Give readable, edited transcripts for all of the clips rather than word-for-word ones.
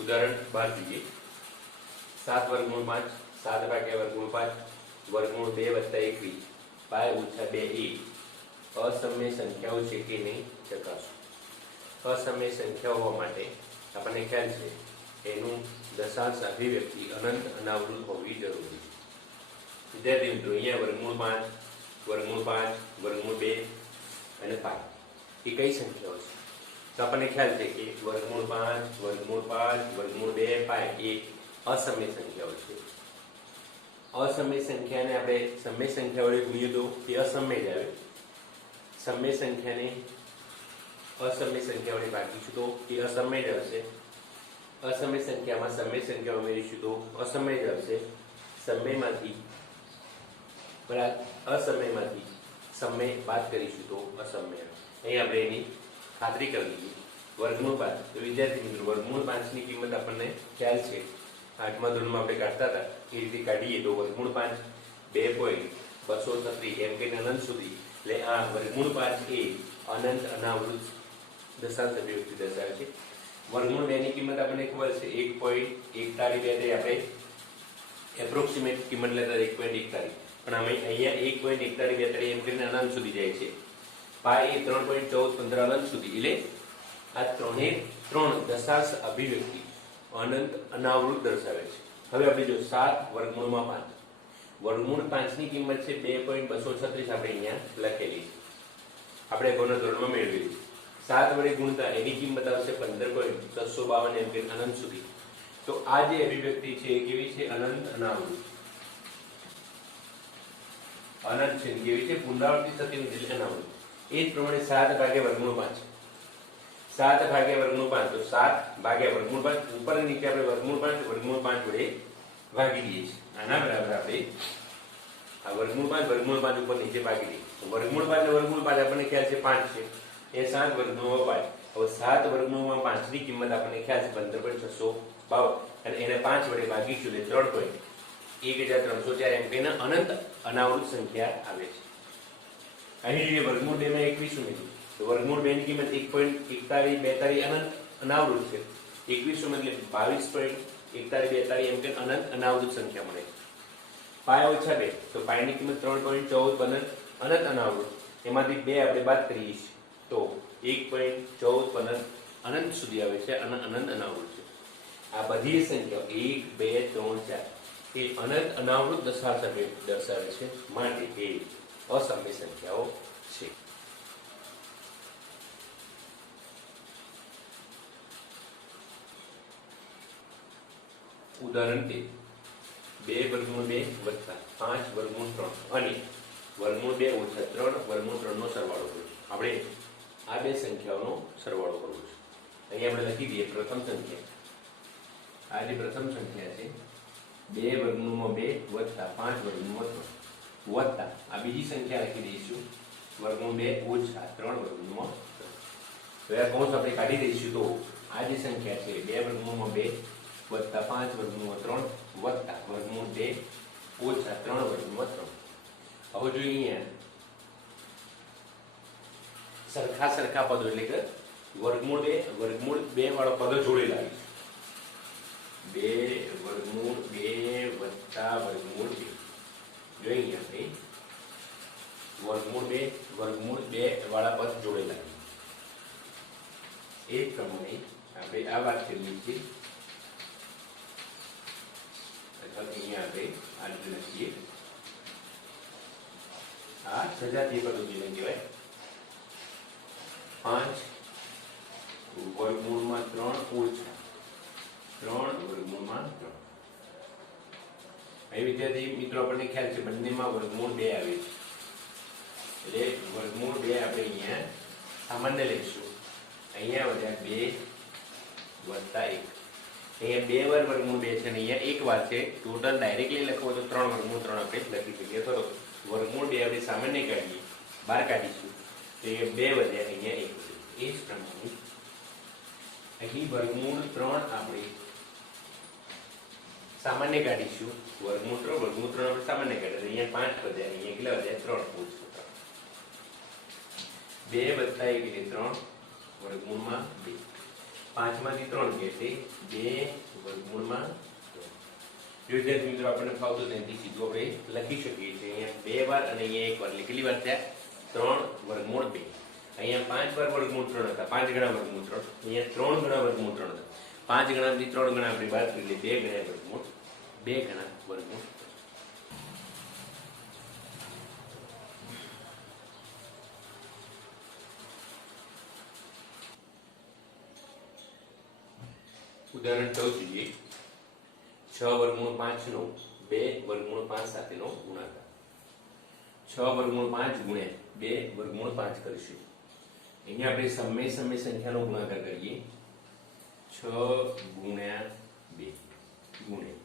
उदाहरण 12 જોઈએ 7 વર્ગમૂળ 5 7 ભાગ્યા વર્ગમૂળ 5 વર્ગમૂળ 2 વત્તા 21 પાય ઓછા 2 એ અસમય સંખ્યાઓ છે કે નહીં ચકાસો। અસમય સંખ્યાઓ હોવા માટે આપણને ખ્યાલ છે એનું દશાંશ અભિવ્યક્તિ અનંત અનાવૃત હોવી જરૂરી છે। વિદ્યાર્થી મિત્રો અહીંયા વર્ગમૂળ 5 વર્ગમૂળ 5 વર્ગમૂળ 2 અને પાય એ કઈ સંખ્યાઓ છે? तो अपने ख्याल है कि वर्गमूल 5 वर्गमूल 5 वर्गमूल 2 पाई ए असमय संख्याओं है। असमय संख्या ने આપણે સમય સંખ્યા વડે ગુણીએ તો એ અસમય જ આવે। સમય સંખ્યાને અસમય સંખ્યા વડે ભાગીશું તો એ અસમય જ આવશે। અસમય સંખ્યામાં સમય સંખ્યા ઉમેરીશું તો અસમય જ આવશે। સમયમાંથી બરાબર અસમયમાંથી સમય બાદ કરીશું તો અસમય આવશે। અહીં આપણે એની खातरी कर लीजिए। वर्गमूल 5 तो विद्यार्थी मित्रों वर्गमूल 5 की कीमत अपने ख्याल है 8मा धोरण में આપણે કાઢતા હતા એ રીતે કાઢીએ તો વર્ગમૂળ 5 2.236 એમ કે અનંત સુધી એટલે આ વર્ગમૂળ 5 એ અનંત અનાવૃત દશાંશ અભિવ્યક્તિ દર્શાવે છે। વર્ગમૂળ 2 ની કિંમત આપણને ખબર છે 1.41 આપણે એપ્રોક્સિમેટ કિંમત લેતા 1.41 પણ અમે અહીંયા 1.41 એમ કરીને અનંત સુધી જાય છે। पाई 3.1415 अनंत सुधी એટલે આ ત્રણે ત્રણ દશાંશ અભિવ્યક્તિ અનંત અનાવૃત દર્શાવે છે। હવે આપણે જો 7 વર્ગમૂળમાં 5 વર્ગમૂળ 5 ની કિંમત છે 2.236 આપણે અહીંયા લખેલી છે આપણે અગાઉના ધોરણમાં મેળવેલી છે। 7 વડે ગુણતા એની કિંમત આવશે 15.652 એમ કે અનંત સુધી। તો આ જે અભિવ્યક્તિ છે એ કેવી છે? અનંત અનાવૃત અનંત છે કેવી છે? પુનરાવર્તિત થતી નથી એટલે અનાવૃત। એ જ પ્રમાણે 7 ભાગ્યા વર્ગમૂળ 5 7 ભાગ્યા વર્ગમૂળ 5 તો 7 ભાગ્યા વર્ગમૂળ 5 ઉપર અને નીચે આપણે વર્ગમૂળ 5 વડે ભાગી દઈએ છીએ। આના બરાબર આપણે આ વર્ગમૂળ 5 ઉપર નીચે ભાગી દઈએ તો વર્ગમૂળ 5 ને વર્ગમૂળ 5 આપણને ખ્યાલ છે 5 છે એ 7 વર્ગમૂળમાં 5 હવે 7 વર્ગમૂળમાં 5 ની કિંમત આપણને ખ્યાલ છે 15.652 અને એને 5 વડે ભાગીશું એટલે 3.1304 એમ કહીને અનંત અનાવૃત સંખ્યા આવે છે। અહીં જે વર્ગમૂળ 2 માં 21 ઉમેર્યું તો વર્ગમૂળ 2 ની કિંમત 1.4142 અનંત અનાવૃત છે। 21 એટલે 22.4142 એમ કે અનંત અનાવૃત સંખ્યા મળે। પાય ઓછા 2 તો પાય ની કિંમત 3.14 અનંત અનાવૃત એમાંથી 2 આપણે બાદ કરીએ તો 1.14 અનંત સુધી આવે છે અને અનંત અનાવૃત છે। આ બધી સંખ્યાઓ 1 2 3 4 એ અનંત અનાવૃત દશાંશ દર્શાવે છે માટે એ असमय संख्याओं છે। उदाहरण 2 वर्गमूળ 2 વત્તા 5 વર્ગમૂળ 3 અને વર્ગમૂળ 2 ઓછા 3 વર્ગમૂળ 3 નો સરવાળો કરવો। આપણે આ બે સંખ્યાઓનો સરવાળો કરવો છે। અહીં આપણે લખી દઈએ પ્રથમ સંખ્યા આ જે પ્રથમ સંખ્યા છે 2 વર્ગમૂળમાં 2 વત્તા 5 વર્ગમૂળમાં 3 वत्ता आ बीजी संख्या लखी दईशुं वर्गमूळ 2 ओछा 3 वर्गमूळ 3 तो आ कौंस आपणे काढी दईशुं तो आ जे संख्या छे 2 वर्गमूळ 2 वत्ता 5 वर्गमूळ 3 वत्ता वर्गमूळ 2 ओछा 3 वर्गमूळ 3 હવે જો અહીંયા સરખા સરખા પદો એટલે કે વર્ગમૂળ 2 વાળો પદો જોડેલા છે 2 વર્ગમૂળ 2 વત્તા વર્ગમૂળ 2 जो અહીંયા આપણે વર્ગમૂળ 2 વાળા પદ જોડેલા છે। એ પ્રમાણે આપણે આ વાત કરી છે અથવા અહીંયા આપણે આ રીતે લખીએ આ સજાતીય પદો જેને કહેવાય 5 વર્ગમૂળમાં 3 ઓછા 3 વર્ગમૂળમાં 3 અહીં વિદ્યાર્થી મિત્રો આપણને ખ્યાલ છે બંનેમાં વર્ગમૂળ 2 આવે છે એટલે વર્ગમૂળ 2 આપણે અહીંયા સામાન્ય લઈશું। અહીંયા વધ્યા 2 વત્તા 1 અહીંયા 2 વાર વર્ગમૂળ 2 છે અને અહીંયા એક વાર છે। ટોટલ ડાયરેક્ટલી લખવો તો 3 વર્ગમૂળ 3 આપણે લખી શકીએ। તો વર્ગમૂળ 2 આપણે સામાન્ય કાઢીએ બહાર કાઢીશું તો એ 2 વધ્યા અહીંયા 1 વધ્યું। એ જ પ્રમાણે અહીં વર્ગમૂળ 3 આપણે सामान्य काढीशुं वर्गमूळ 3 આપણે સામાન્ય કાઢીએ અહીંયા 5 વધ્યા અહીંયા કેટલા વધ્યા 3 ઓછા 2 + 1 એટલે 3 વર્ગમૂળમાં 2 5 માંથી 3 ગયા એટલે 2 વર્ગમૂળમાં 2. જો વિદ્યાર્થી મિત્રો આપણને ફાવતું ત્યાંથી સીધું આપણે લખી શકીએ છીએ. અહીંયા 2 વાર અને અહીંયા 1 વાર એટલે કેટલી વાર થયા? 3 વર્ગમૂળ 2. અહીંયા 5 વાર વર્ગમૂળ 3 હતા, 5 ગણા વર્ગમૂળ 3. અહીંયા 3 ગણા વર્ગમૂળ 3 હતા. 5 ગણામાંથી 3 ગણા આપણે બાદ કરી એટલે 2 ગણા વર્ગમૂળ 2 ગણા વર્ગમૂળ. ઉદાહરણ 14 જોઈએ. 6 વર્ગમૂળ 5 નો 2 વર્ગમૂળ 5 સાથેનો ગુણાકાર. 6 વર્ગમૂળ 5 ગુણ્યા 2 વર્ગમૂળ 5 કરીશું. અહીંયા આપણે સમય સંખ્યાનો ગુણાકાર કરીએ. 6 ગુણ્યા 2 ગુણ્યા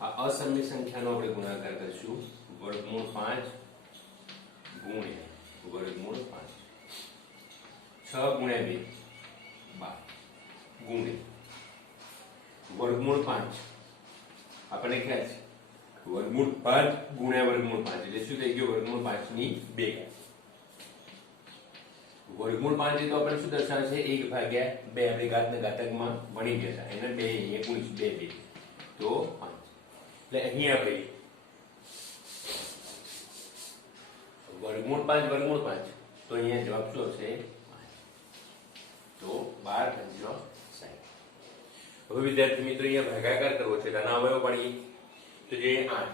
આ અસમય સંખ્યાનો આપણે ગુણાકાર કરીશું. વર્ગમૂળ 5 ગુણ્યા વર્ગમૂળ 5. 6 ગુણ્યા 2 12 ગુણ્યા વર્ગમૂળ 5. આપણને ખ્યાલ છે વર્ગમૂળ 5 ગુણ્યા વર્ગમૂળ 5 એટલે શું થઈ ગયું? વર્ગમૂળ 5 ની 2 ઘાત. વર્ગમૂળ 5 એ તો આપણે શું દર્શાવે છે? 1 ભાગ્યા 2. આપણે ઘાતના ઘાતકમાં ભણી ગયા હતા એને 2 અહીંયા ગુણીશું 2 તો 5. એટલે અહીં આપણે વર્ગમૂળ 5 વર્ગમૂળ 5 તો અહીંયા જવાબ શું હશે? 5. તો 12 × 60. હવે વિદ્યાર્થી મિત્રો અહીંયા ભાગાકાર કરવો છે તો આના અવયવ પાડીએ તો જે 8.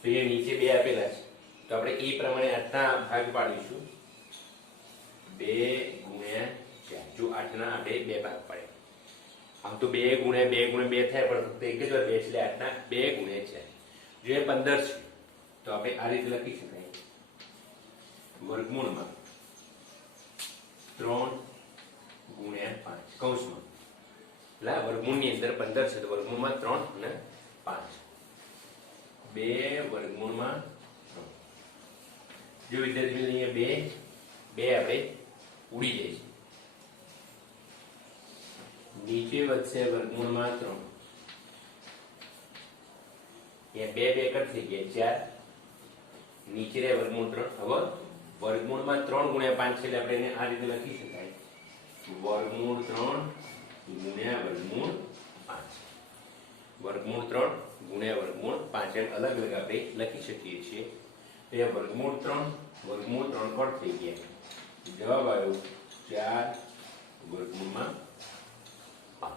તો અહીંયા નીચે 2 આપેલા છે તો આપણે એ પ્રમાણે 8 ના ભાગ પાડીશું. 2 ગુણ્યા 4. જો 8 ના આપણે 2 ભાગ પાડે. આમ તો 2 ગુણ્યા 2 ગુણ્યા 2 થાય પણ ફક્ત એક જ વાર 2 એટલે 8 ના 2 ગુણ્યા 4. જો એ 15 છે તો આપણે આ રીતે લખી શકાય. વર્ગમૂળમાં 3 ગુણ્યા 5 કૌંસમાં એટલે વર્ગમૂળની અંદર 15 છે તો વર્ગમૂળમાં 3 અને 5. 2 વર્ગમૂળમાં 3. જો વિદ્યાર્થી અહીંયા 2 આપણે ઉડી જાય છે. નીચે વધશે વર્ગમૂળમાં 3. અહીંયા 2 કટ થઈ ગયા 4. નીચે રહે વર્ગમૂળ 3. હવે વર્ગમૂળમાં 3 ગુણ્યા 5 છે એટલે આપણે એને આ રીતે લખી શકાય. વર્ગમૂળ 3 ગુણ્યા વર્ગમૂળ 5. વર્ગમૂળ 3 ગુણ્યા વર્ગમૂળ 5 એમ અલગ અલગ આપણે લખી શકીએ છીએ. તો વર્ગમૂળ 3 વર્ગમૂળ 3 કટ થઈ ગયા. જવાબ આવ્યો 4 વર્ગમૂળમાં 5.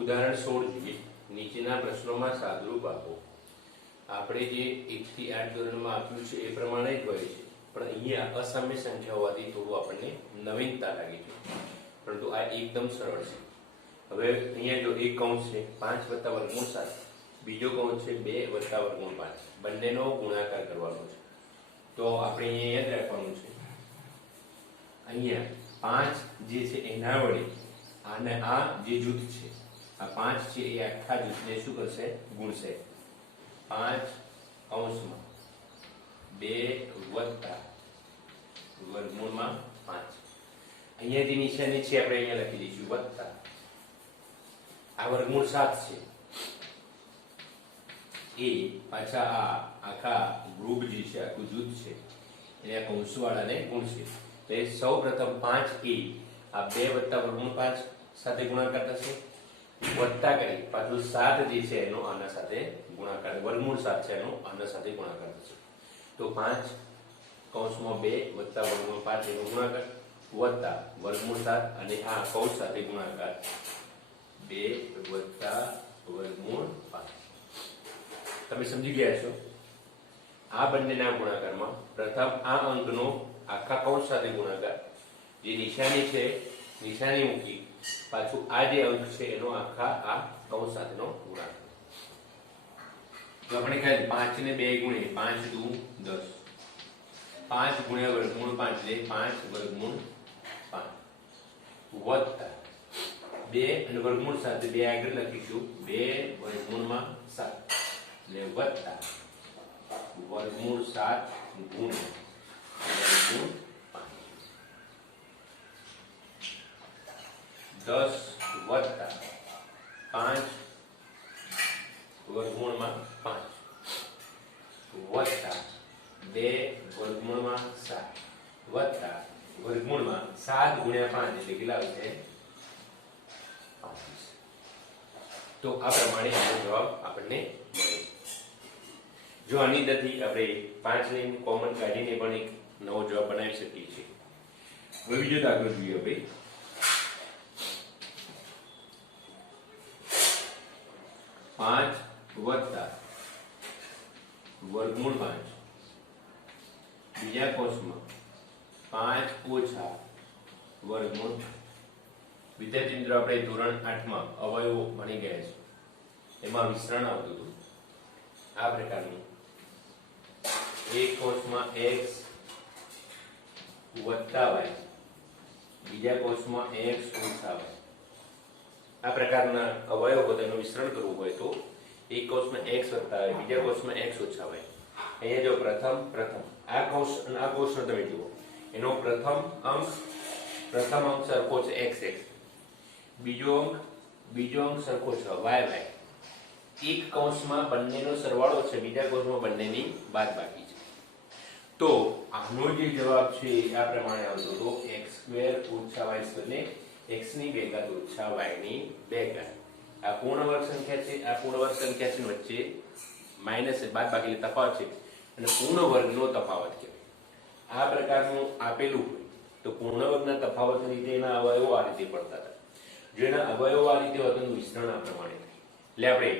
ઉદાહરણ 16 જોઈએ. નીચેના પ્રશ્નોમાં સાદુરૂપ આપો. આપણે જે 1 થી 8 ધોરણમાં આપ્યું છે એ પ્રમાણે જ હોય છે પણ અહીંયા અસમય સંખ્યા હોવાથી થોડું આપણને નવીનતા લાગી છે પરંતુ આ એકદમ સરળ છે. હવે અહીંયા જો એક કૌંસ છે 5 વત્તા વર્ગમૂળ 7, બીજો કૌંસ છે 2 વત્તા વર્ગમૂળ 5. બંનેનો ગુણાકાર કરવાનો છે. તો આપણે અહીંયા યાદ રાખવાનું છે અહીંયા 5 જે છે એના વડે અને આ જે જૂથ છે આ 5 છે એ આખા જૂથને શું કરશે? ગુણશે. 5 કૌંસમાં 2 વત્તા વર્ગમૂળમાં 5. અહીંયા જે નિશાની છે આપણે અહીંયા લખી દઈશું વત્તા. આ વર્ગમૂળ 7 છે એ પાછા આ આખા ગ્રુપ જે છે આખું જૂથ છે એને આ કૌંસવાળાને ગુણશે. તો એ સૌપ્રથમ 5 આ 2 વત્તા વર્ગમૂળ 5 સાથે ગુણાકાર થશે. વત્તા કરી પાછું 7 જે છે એનો આના સાથે ગુણાકાર, વર્ગમૂળ 7 છે એનો આના સાથે ગુણાકાર થશે. તો 5 કૌંસમાં 2 વત્તા વર્ગમૂળ 5 એનો ગુણાકાર વત્તા વર્ગમૂળ 7 અને આ કૌંસ સાથે ગુણાકાર 2 વત્તા વર્ગમૂળ 5. તમે સમજી ગયા છો? આ બંનેના ગુણાકારમાં પ્રથમ આ અંકનો આખા કૌંસ સાથે ગુણાકાર, જે નિશાની છે નિશાની મૂકી પાછું આ જે અંક છે એનો આખા આ કૌંસ સાથેનો ગુણાકાર. તો આપણે કહે 5 ને 2 ગુણીએ 5 દુ 10. 5 ગુણ્યા વર્ગમૂળ 5 એટલે 5 વર્ગમૂળ 5 વત્તા 2 અને વર્ગમૂળ 7 2 આગળ લખીશું 2 વર્ગમૂળમાં 7 એટલે વત્તા વર્ગમૂળ 7 ગુણ્યા વર્ગમૂળ 5 10 વત્તા 5 વર્ગમૂળમાં 5 તો આ પ્રમાણે આનો જવાબ આપણને મળે. જો આની અંદરથી આપણે 5 લઈને કોમન કાઢીને પણ એક નવો જવાબ બનાવી શકીએ છીએ. હવે બીજો દાખલો જોઈએ. હવે 5 વત્તા વર્ગમૂળ 5 બીજા કોષમાં 5 ઓછા વર્ગમૂળ. વિદ્યાર્થી મિત્રો, આપણે ધોરણ 8 માં અવયવો ભણી ગયા છે. એમાં વિસ્તરણ આવતું હતું આ પ્રકારનું. એક કોષમાં x વત્તા y બીજા કોષમાં x ઓછા y. આ પ્રકારના અવયવો તેનું વિસ્તરણ કરવું હોય તો એક કોષમાં x વત્તા y બીજા કોષમાં x ઓછા y. અહીંયા જો પ્રથમ આ કોષ અને આ કોષનો તમે જુઓ, એનો પ્રથમ અંક સરખો છે x. બીજો અંક સરખો છે y. એક કૌંસમાં બંનેનો સરવાળો છે, બીજા કૌંસમાં બંનેની બાદબાકી છે. તો આનો જે જવાબ છે આ પ્રમાણે આવતો હતો x² ઓછા y² ને x ની 2 ઘાત ઓછા y ની 2 ઘાત. આ પૂર્ણ વર્ગ સંખ્યા છે, આ પૂર્ણ વર્ગ સંખ્યા છે, વચ્ચે માઈનસ છે, બાદબાકી એટલે તફાવત છે, અને પૂર્ણ વર્ગનો તફાવત કહેવાય. આ પ્રકારનું આપેલું હોય તો પૂર્ણ વર્ગના તફાવતની રીતે એના અવયવો આ રીતે પડતા હતા. જો એના અવયવો આ રીતે હોય તો વિસ્તરણ આ પ્રમાણે થાય. એટલે આપણે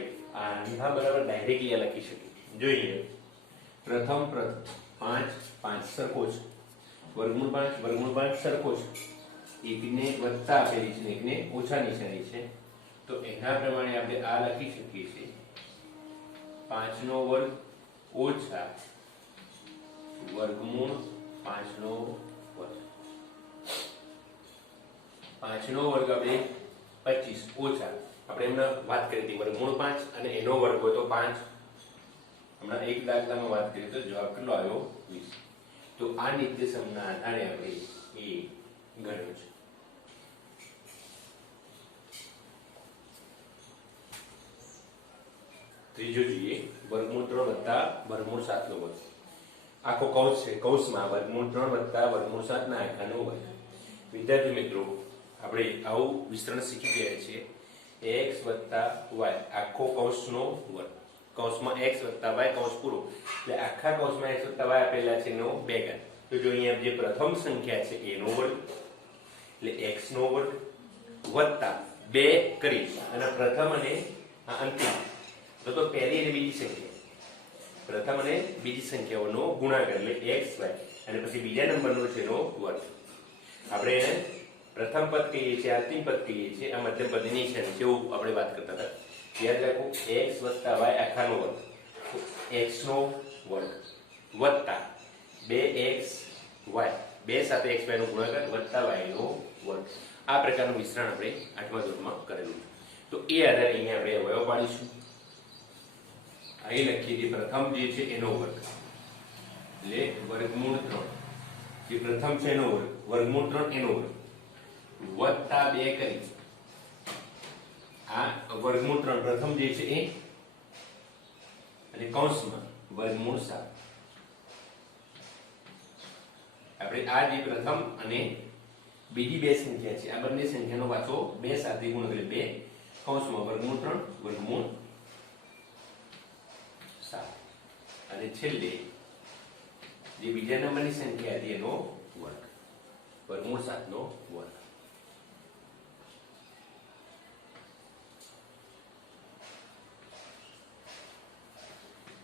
આના બરાબર ડાયરેક્ટલી લખી શકીએ. જોઈએ, પ્રથમ 5 સરખો છે, વર્ગમૂળ 5 સરખો છે, એકને વત્તા આપેલી છે, એકને ઓછા નિશાની છે. તો એના પ્રમાણે આપણે આ લખી શકીએ છીએ 5 નો વર્ગ ઓછા વર્ગમૂળ 5 નો વર્ગ. 5 નો વર્ગ આપણે 25 ઓછા આપણે એમને વાત કરી હતી વર્ગમૂળ 5 અને એનો વર્ગ હોય તો 5. હમણાં એક દાખલામાં વાત કરીએ તો જવાબ કેટલો આવ્યો 20. તો આ નિર્દેશકના આધારે આપણે એ ગણ્યું છે. ત્રીજો જોઈએ, વર્ગમૂળ 3 વત્તા વર્ગમૂળ 7 નો વર્ગ. આખો કૌંસ છે, કૌંસમાં વર્ગમૂળ 3 વત્તા વર્ગમૂળ 7 ના આખાનો વર્ગ. વિદ્યાર્થી મિત્રો, આપણે આવું વિસ્તરણ શીખી ગયા છીએ. x વત્તા y આખો કૌંસનો વર્ગ, કૌંસમાં x વત્તા y કૌંસ પૂરો, એટલે આખા કૌંસમાં x વત્તા y આપેલા છે એનો 2 ઘાત. તો જો અહીંયા જે પ્રથમ સંખ્યા છે એનો વર્ગ એટલે x નો વર્ગ વત્તા 2 કરી અને પ્રથમ અને અંતિમ તો પહેલી અને બીજી સંખ્યા, પ્રથમ અને બીજી સંખ્યાઓનો ગુણાકાર એટલે x y અને પછી બીજા નંબરનો છે એનો વર્ગ. આપણે એને પ્રથમ પદ કહીએ છીએ, અંતિમ પદ કહીએ છીએ, આ મધ્યમ પદની નિશાની છે એવું આપણે વાત કરતા હતા. યાદ રાખો, x વત્તા y આખાનો વર્ગ, તો x નો વર્ગ વત્તા 2xy, 2 સાથે xy નો ગુણાકાર વત્તા y નો વર્ગ. આ પ્રકારનું વિસ્તરણ આપણે 8મા ધોરણમાં કરેલું છે. તો એ આધારે અહીંયા આપણે અવયવ પાડીશું. અહીં લખીએ જે પ્રથમ જે છે એનો વર્ગ એટલે વર્ગમૂળ 3, જે પ્રથમ છે એનો વર્ગ વર્ગમૂળ 3 એનો વર્ગ વત્તા 2 કરી આ વર્ગમૂળ 3 પ્રથમ જે છે એ અને કૌંસમાં વર્ગમૂળ 7. આપણે આ જે પ્રથમ અને બીજી 2 સંખ્યા છે આ બંને સંખ્યાનો પાછો 2 સાથે ગુણ એટલે 2 કૌંસમાં વર્ગમૂળ 3 વર્ગમૂળ 7 અને છેલ્લે જે બીજા નંબરની સંખ્યા હતી એનો વર્ગ વર્ગમૂળ 7 નો વર્ગ.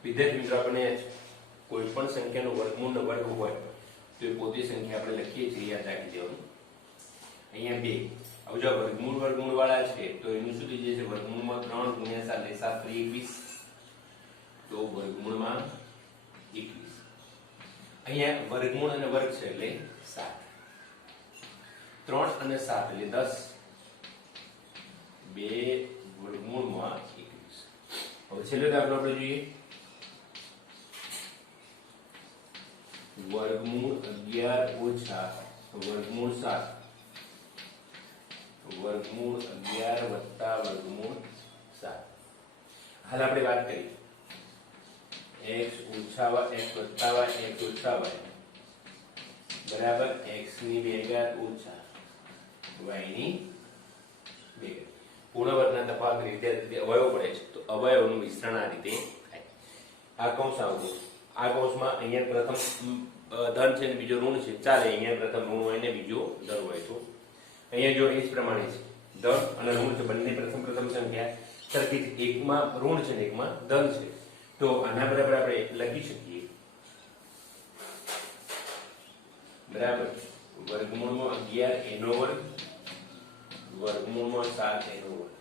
વિદ્યાર્થી મિત્રો, આપણે કોઈ પણ સંખ્યાનો વર્ગમૂળનો વર્ગ હોય તો એ પોતે સંખ્યા આપણે લખીએ છીએ, યાદ રાખી દેવાનું. અહીંયા 2 હવે જો વર્ગમૂળ વાળા છે તો એનું શું થઈ જશે, વર્ગમૂળમાં 3 ગુણ્યા 7 એટલે 7 × 21, તો વર્ગમૂળમાં 21. અહીંયા વર્ગમૂળ અને વર્ગ છે એટલે 7, 3 અને 7 એટલે 10, 2 વર્ગમૂળમાં 21. હવે છેલ્લો દાખલો આપણે જોઈએ, વર્ગમૂળ 11 ઓછા વર્ગમૂળ 7, વર્ગમૂળ 11 વત્તા વર્ગમૂળ 7. હાલ આપણે વાત કરી x ઓછા y x વત્તા y x ઓછા y બરાબર x ની 2 ઘાત ઓછા y ની 2 ઘાત. પૂર્ણ વર્ગના તફાવતને લીધે અવયવ પડે છે તો અવયવનું મિશ્રણ આ રીતે થાય. આ કૌંસ આવતું, આ કૌંસમાં અહીંયા પ્રથમ ધન છે ને બીજો ઋણ છે, ચાલે અહીંયા પ્રથમ ઋણ હોય ને બીજો ધન હોય તો અહીંયા જો એ જ પ્રમાણે છે, ધન અને ઋણ છે બંને પ્રથમ સંખ્યા સરખી છે, એકમાં ઋણ છે ને એકમાં ધન છે તો આના બરાબર આપણે લખી શકીએ બરાબર વર્ગમૂળમાં 11 એનો વર્ગ વર્ગમૂળમાં 7 એનો વર્ગ.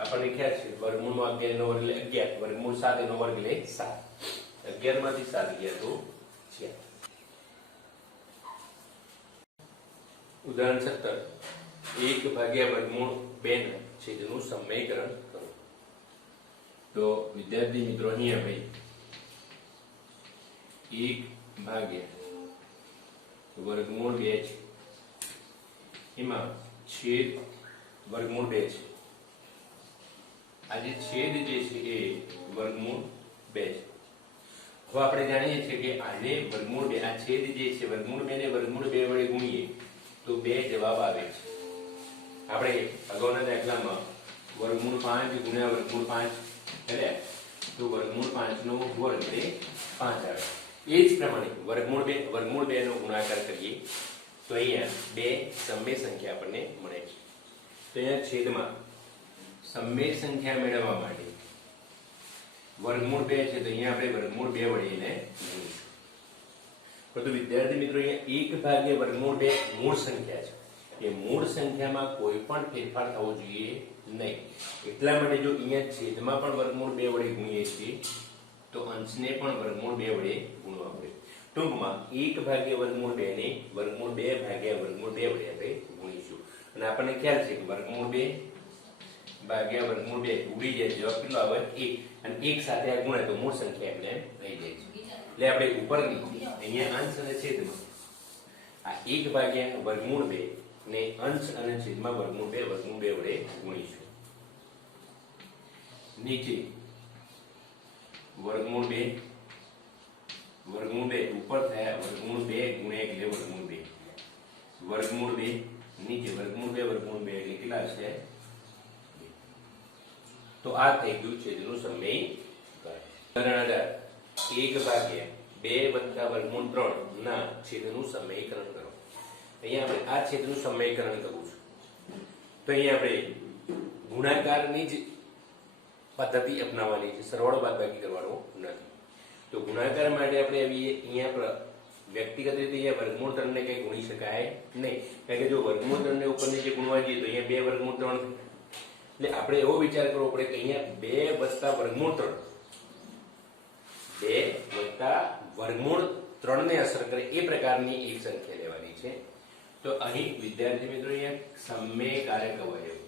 આપણને ખ્યાલ છે વર્ગમૂળમાં 11 એનો વર્ગ એટલે 11, વર્ગમૂળ 7 એનો વર્ગ એટલે 7. 11 માંથી 7 ગયા તો 4. ઉદાહરણ 17 1 ભાગ્યા વર્ગમૂળ 2 ના છેદનું સમીકરણ કરો. તો વિદ્યાર્થી મિત્રો અહીંયા ભાઈ 1 ભાગ્યા વર્ગમૂળ 2 છે એમાં છેદ વર્ગમૂળ 2 છે. આ જે છેદ જે છે એ વર્ગમૂળ 2 છે. હવે આપણે જાણીએ છીએ કે આને વર્ગમૂળ 2 આ છેદ જે છે વર્ગમૂળ 2 ને વર્ગમૂળ 2 વડે ગુણીએ તો 2 જવાબ આવે છે. આપણે અગાઉના દાખલામાં વર્ગમૂળ 5 ગુણ્યા વર્ગમૂળ 5 એટલે તો વર્ગમૂળ 5 નો વર્ગ એટલે 5 આવે. એ જ પ્રમાણે વર્ગમૂળ 2 નો ગુણાકાર કરીએ તો અહીંયા 2 સમય સંખ્યા આપણને મળે છે. તો અહીંયા છેદમાં સમય સંખ્યા મેળવવા માટે વર્ગમૂળ 2 છે તો અહીંયા આપણે વર્ગમૂળ 2 વડે એને ગુણીશું. પરંતુ વિદ્યાર્થી મિત્રો અહીંયા 1 ભાગ્યા વર્ગમૂળ 2 મૂળ સંખ્યા છે. એ મૂળ સંખ્યામાં કોઈ પણ ફેરફાર થવો જોઈએ નહીં. એટલા માટે જો અહીંયા છેદમાં પણ વર્ગમૂળ 2 વડે ગુણીએ છીએ તો અંશને પણ વર્ગમૂળ 2 વડે ગુણવા પડે. ટૂંકમાં 1 ભાગ્યા વર્ગમૂળ 2 ને વર્ગમૂળ 2 ભાગ્યા વર્ગમૂળ 2 વડે આપણે ગુણીશું. અને આપણને ખ્યાલ છે કે વર્ગમૂળ 2 ભાગ્યા વર્ગમૂળ 2 ઉડી જાય જવાબ કેટલો આવે 1 અને 1 સાથે આ ગુણે તો મૂળ સંખ્યા આપણે થઈ જાય છે. એટલે આપણે ઉપર નીચે અહીંયા અંશ અને છેદમાં આ 1 ભાગ્યા વર્ગમૂળ 2 ને અંશ અને છેદમાં વર્ગમૂળ 2 વડે ગુણીશું. નીચે વર્ગમૂળ 2 ઉપર થયા વર્ગમૂળ 2 ગુણ્યા એટલે વર્ગમૂળ 2 વર્ગમૂળ 2 નીચે વર્ગમૂળ 2 એટલે કેટલા છે? તો આ થઈ ગયું છેદનું સમીકરણ. 1 ભાગ્યા 2 વત્તા વર્ગમૂળ 3 ના છેદનું સમીકરણ કરો. અહીંયા આપણે આ છેદનું સમીકરણ કરવું છે તો અહીંયા આપણે ગુણાકારની જ પદ્ધતિ અપનાવવાની છે, સરવાળો બાદબાકી કરવાનો નથી. તો ગુણાકાર માટે આપણે અહીંયા વ્યક્તિગત રીતે અહીંયા વર્ગમૂળ 3 ને કઈ ગુણી શકાય નહીં, કારણ કે જો વર્ગમૂળ 3 ને ઉપર નીચે ગુણવા જઈએ તો અહીંયા 2 વર્ગમૂળ 3 એટલે આપણે એવો વિચાર કરવો પડે કે અહીંયા 2 વત્તા વર્ગમૂળ 3 ને અસર કરે એ પ્રકારની એક સંખ્યા લેવાની છે. તો અહીં વિદ્યાર્થી મિત્રો અહીંયા સમયકારક અવયવ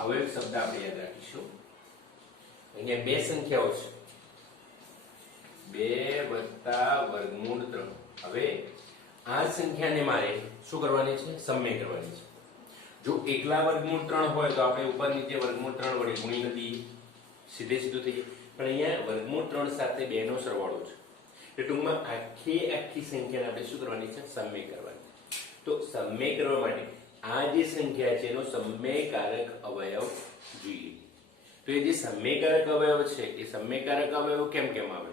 અવયવ શબ્દ આપણે યાદ રાખીશું. અહીંયા 2 સંખ્યાઓ છે 2 વત્તા વર્ગમૂળ 3. હવે આ સંખ્યાને મારે શું કરવાની છે? સમય કરવાની છે. જો એકલા વર્ગમૂળ 3 હોય તો આપણે ઉપર નીચે વર્ગમૂળ 3 વડે ગુણી નથી સીધે સીધું થઈ જાય, પણ અહીંયા વર્ગમૂળ 3 સાથે 2 નો સરવાળો છે. ટૂંકમાં આખી સંખ્યાને આપણે શું કરવાની છે? સમય કરવાની. તો સમય કરવા માટે આ જે સંખ્યા છે એનો સમયકારક અવયવ જોઈએ. તો એ જે સમયકારક અવયવ છે એ સમયકારક અવયવ કેમ આવે?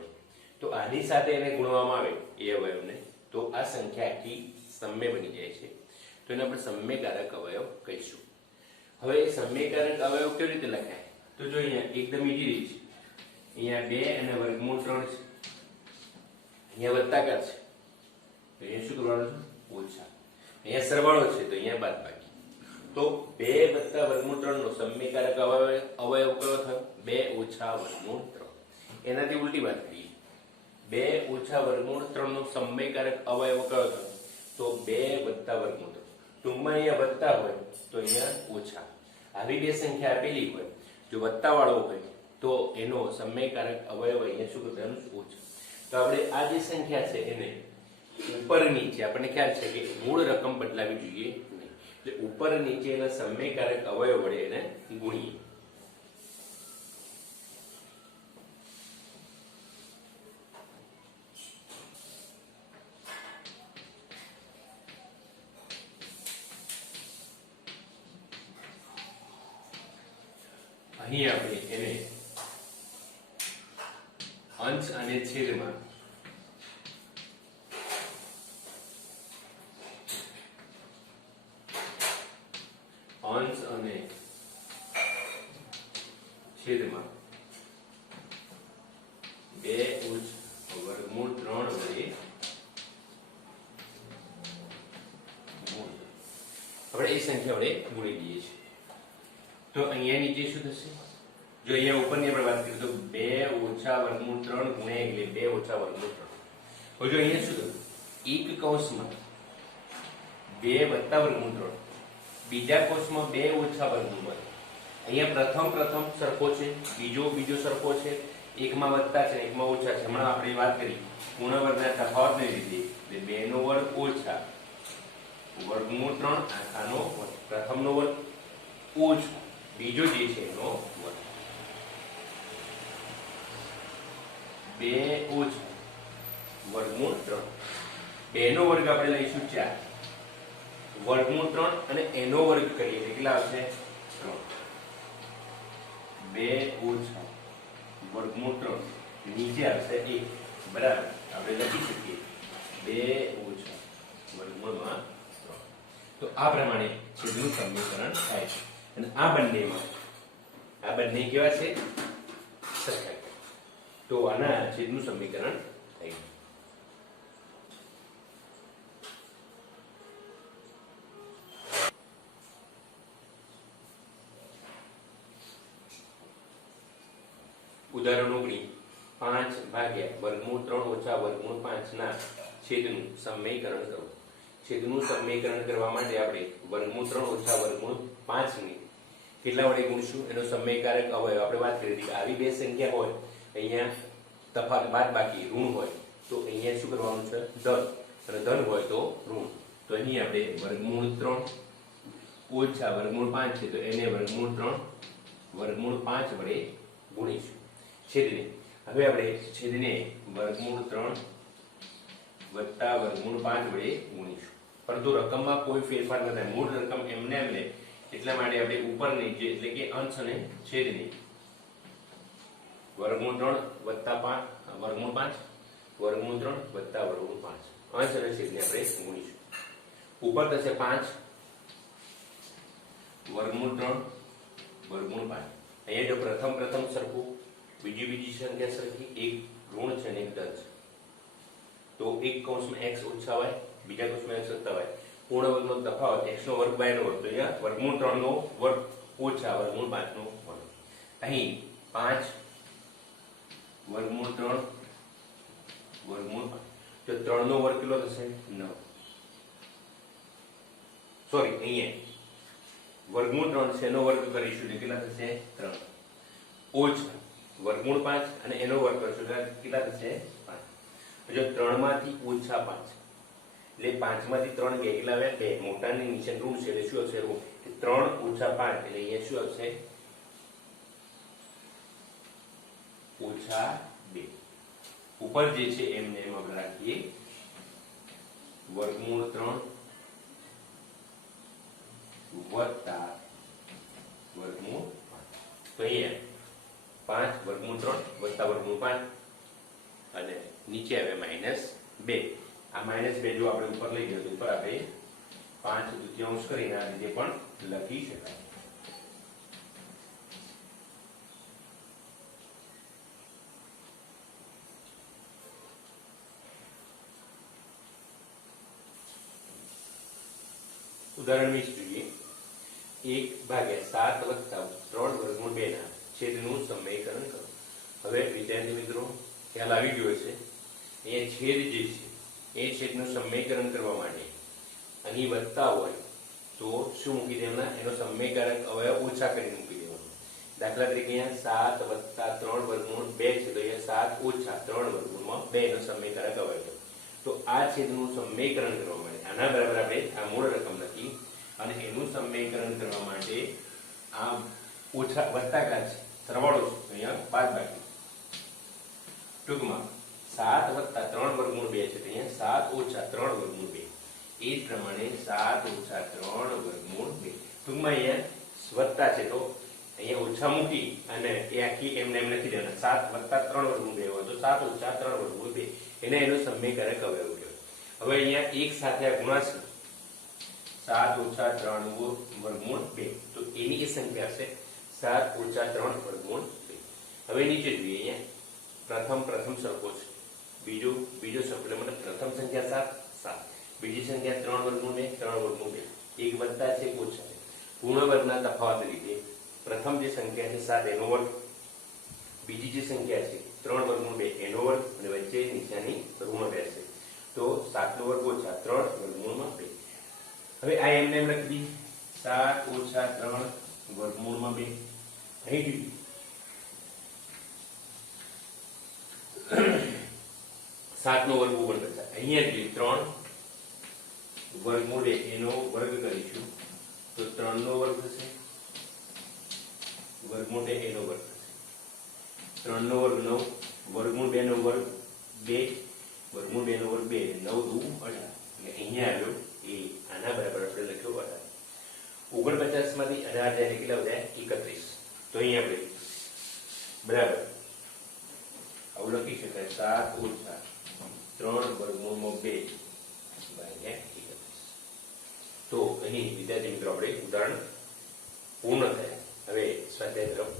તો આની સાથે એને ગુણવામાં આવે એ અવયવને તો આ સંખ્યા આખી સમય બની જાય છે. તો એને આપણે સમયકારક અવયવ કહીશું. હવે સમયકારક અવયવ કેવી રીતે લખાય? તો જો અહીંયા એકદમ ઈઝી રીત છે. અહીંયા 2 અને વર્ગમૂળ 3 છે, અહીંયા વત્તાકાર છે તો અહીંયા શું કરવાનું છે? ઓછા. અહીંયા સરવાળો છે તો અહીંયા બાદબાકી. તો 2 વત્તા વર્ગમૂળ 3 નો સમયકારક અવયવ કયો થયો? 2 ઓછા વર્ગમૂળ 3. એનાથી ઉલટી વાત કરીએ 2 ઓછા વર્ગમૂળ 3 નો સમયકારક અવયવ કયો થયો? તો 2 વત્તા વર્ગમૂળ 3. ટૂંકમાં અહીંયા વત્તા હોય તો અહીંયા ઓછા. આવી બે સંખ્યા આપેલી હોય જો વત્તા વાળો હોય તો એનો સમયકારક અવયવ અહીંયા શું કરવાનું? ઓછા. તો આપણે આ જે સંખ્યા છે એને ઉપર નીચે આપણને ખ્યાલ છે કે મૂળ રકમ બદલાવી જોઈએ નહીં, એટલે ઉપર નીચે એના સમયકારક અવયવ વડે એને ગુણીએ. અહીં આપણે એને અંશ અને છેદમાં અંશ અને છેદમાં 2 વર્ગમૂળ 3 વડે આપણે એ સંખ્યા વડે ગુણી દઈએ છીએ તો અહીંયા નીચે શું થશે જો અહીંયા ઉપરની આપણે વાત કરીએ તો 2 ઓછા વર્ગમૂળ 3 ગુણ્યા એટલે 2 ઓછા વર્ગમૂળ 3 હવે જો અહીંયા શું થયું એક કૌંસમાં 2 વત્તા વર્ગમૂળ 3 બીજા કૌંસમાં 2 ઓછા વર્ગમૂળ 3 અહીંયા પ્રથમ સરખો છે બીજો સરખો છે એકમાં વત્તા છે એકમાં ઓછા છે હમણાં આપણે વાત કરી પૂર્ણ વર્ગના તફાવતને લીધે એટલે 2 નો વર્ગ ઓછા વર્ગમૂળ 3 આખાનો વર્ગ પ્રથમનો વર્ગ ઓછો બીજો જે છે એનો વર્ગ 2 ઓછા વર્ગમૂળ 3 2 નો વર્ગ આપણે લઈશું 4 વર્ગમૂળ 3 અને એનો વર્ગ કરીએ એટલે કેટલા આવશે 3 2 ઓછા વર્ગમૂળ 3 નીચે આવશે 1 બરાબર આપણે લખી શકીએ 2 ઓછા વર્ગમૂળમાં 3 તો આ પ્રમાણે છેદનું સમીકરણ થાય છે અને આ બંને કેવા છે સરખા તો આના છેદનું સમીકરણ થઈ ગયું ઉદાહરણ 19 5 ભાગ્યા વર્ગમૂળ 3 ઓછા વર્ગમૂળ 5 ના છેદનું સમીકરણ કરો છેદનું સમીકરણ કરવા માટે આપણે વર્ગમૂળ 3 ઓછા વર્ગમૂળ 5 ની કેટલા વડે ગુણશું એનો સમયકારક અવયવ આપણે વાત કરી હતી કે આવી બે સંખ્યા હોય અહીંયા તફાવત બાદબાકી ઋણ હોય તો અહીંયા શું કરવાનું છે ધન અને ધન હોય તો ઋણ તો અહીં આપણે વર્ગમૂળ 3 ઓછા વર્ગમૂળ 5 છે તો એને વર્ગમૂળ 3 વર્ગમૂળ 5 વડે ગુણીશું છેદને હવે આપણે છેદને વર્ગમૂળ 3 વત્તા વર્ગમૂળ 5 વડે ગુણીશું પરંતુ રકમમાં કોઈ ફેરફાર ન થાય મૂળ રકમ એમને એમ લે એટલા માટે આપણે ઉપર નીચે એટલે કે અંશ અને છેદને વર્ગમૂળ 3 વત્તા 5 વર્ગમૂળ 5 વર્ગમૂળ 3 વત્તા વર્ગમૂળ 5 અંશ અને છેદને આપણે ગુણીશું ઉપર થશે 5 વર્ગમૂળ 3 વર્ગમૂળ 5 અહીંયા જો પ્રથમ સરખું બીજી સંખ્યા સરખી એક ઋણ છે અને એક ધન છે તો એક કૌંસમાં x ઓછા y બીજા કૌંસમાં x વત્તા y પૂર્ણ વર્ગનો તફાવત x નો વર્ગ y નો વર્ગ તો અહીંયા વર્ગમૂળ 3 નો વર્ગ ઓછા વર્ગમૂળ 5 નો વર્ગ અહીં 5 વર્ગમૂળ 3 વર્ગમૂળ 5 તો 3 નો વર્ગ કેટલો થશે 9 સોરી અહીંયા વર્ગમૂળ 3 છે એનો વર્ગ કરીશું એટલે કેટલા થશે 3 ઓછા વર્ગમૂળ 5 અને એનો વર્ગ કરીશું એટલે કેટલા થશે 5 જો 3 માંથી ઓછા 5 એટલે 5 માંથી 3 ગયા કેટલા આવ્યા 2 મોટાની નીચે ઋણ છે એટલે શું આવશે ઋણ 3 ઓછા 5 એટલે અહીંયા શું આવશે ઓછા 2 ઉપર જે છે એમને એમ આપણે રાખીએ વર્ગમૂળ 3 વત્તા વર્ગમૂળ 5 તો અહીંયા 5 વર્ગમૂળ 3 વત્તા વર્ગમૂળ 5 અને નીચે આવે -2 આ -2 જો આપણે ઉપર લઈ જઈએ તો ઉપર આપણે 5 દૂતીયાંશ કરીને આ રીતે પણ લખી શકાય ઉદાહરણ 20 જોઈએ 1/7 વત્તા 3 વર્ગમૂળ 2 ના છેદનું સમીકરણ કરો હવે વિદ્યાર્થી મિત્રો ખ્યાલ આવી ગયો છે એ છેદ જે છે એ છેદનું સમીકરણ કરવા માટે અહીં વત્તા હોય તો શું મૂકી દેવાના એનો સમીકરક અવયવ ઓછા કરીને મૂકી દેવાનો દાખલા તરીકે અહીંયા 7 વત્તા 3 વર્ગમૂળ 2 છે તો અહીંયા 7 ઓછા 3 વર્ગમૂળમાં 2 નો સમીકરક અવયવ તો આ છેદનું સમીકરણ કરવા માટે આના બરાબર આપણે આ મૂળ રકમ લખી અને એનું સમીકરણ કરવા માટે આ ઓછા વત્તાકાર છે સરવાળો છે અહીંયા બાદબાકી ટૂંકમાં 7 વત્તા 3 વર્ગમૂળ 2 છે તો અહીંયા 7 ઓછા 3 વર્ગમૂળ 2 એ જ પ્રમાણે 7 ઓછા 3 વર્ગમૂળ 2 ટૂંકમાં અહીંયા વત્તા છે તો અહીંયા ઓછા મૂકી અને એ આખી એમને એમ લખી દેવાના 7 વત્તા 3 વર્ગમૂળ 2 હોય તો 7 ઓછા 3 વર્ગમૂળ 2 એને એનો સમયકારક અવયવ કહેવાય. હવે અહીંયા એક સાથે આ ગુણાશે 7 ઓછા 3 વર્ગમૂળ 2 તો એની એ સંખ્યા હશે 7 ઓછા 3 વર્ગમૂળ 2. હવે નીચે જોઈએ અહીંયા પ્રથમ સરખો છે, બીજો સરખો એટલે મતલબ પ્રથમ સંખ્યા 7 બીજી સંખ્યા 3 વર્ગમૂળ 2 3 વર્ગમૂળ 2 એક વત્તા છે ઓછા છે. પૂર્ણ વર્ગના તફાવત રીતે પ્રથમ જે સંખ્યા છે 7 એનો વર્ગ, બીજી જે સંખ્યા છે 3 વર્ગમૂળ 2 એનો વર્ગ અને વચ્ચે નિશાની ઋણ રહેશે તો 7 નો વર્ગ ઓછા 3 વર્ગમૂળમાં 2. હવે આ એમને એમ લખી દી 7 ઓછા 3 વર્ગમૂળમાં 2. અહીં 7 નો વર્ગ ઉપર કરતા અહીંયા 3 વર્ગમૂળ 2 એનો વર્ગ કરીશું તો 3 નો વર્ગ થશે, વર્ગમૂળ 2 એનો વર્ગ થશે, 3 નો વર્ગ 9, વર્ગમૂળ 2 નો વર્ગ 2, વર્ગમૂળ 2 નો વર્ગ 2, 9 દુ 18 એટલે અહીંયા આવ્યો એ આના બરાબર આપણે લખ્યો 18. 49 માંથી 18 જાય કેટલા વધ્યા 31. તો અહીંયા આપણે બરાબર આવું લખી શકાય 7 ઓછા 3 વર્ગમૂળમાં 2 ભાગ્યા 31. તો અહીં વિદ્યાર્થી મિત્રો આપણે ઉદાહરણ પૂર્ણ થયા. હવે સ્વાધ્યાય તરફ